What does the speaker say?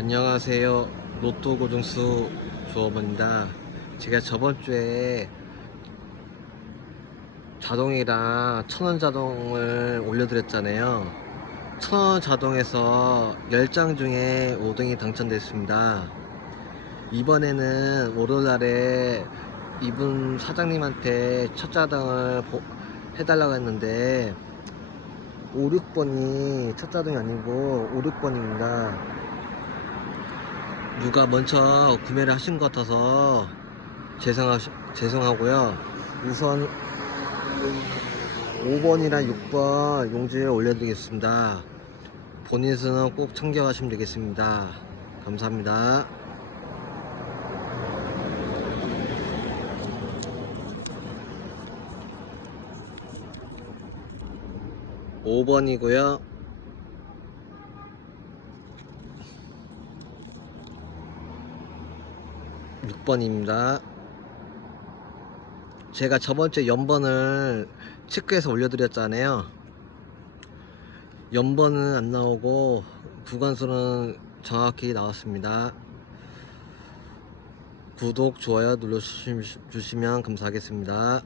안녕하세요. 로또 고등수 조업입니다. 제가 저번 주에 자동이랑 천원 자동을 올려드렸잖아요. 천원 자동에서 10장 중에 5등이 당첨됐습니다. 이번에는 월요일날에 이분 사장님한테 첫 자동을 보- 해달라고 했는데 5, 6번이 첫 자동이 아니고 5, 6번입니다. 누가 먼저 구매를 하신 것 같아서 죄송하, 죄송하고요. 우선 5번이랑 6번 용지에 올려드리겠습니다. 본인 수는 꼭 참겨가시면 되겠습니다. 감사합니다. 5번이고요. 6번입니다. 제가 저번주에 연번을 체크해서 올려드렸잖아요. 연번은 안 나오고 구간수는 정확히 나왔습니다. 구독, 좋아요 눌러주시면 감사하겠습니다.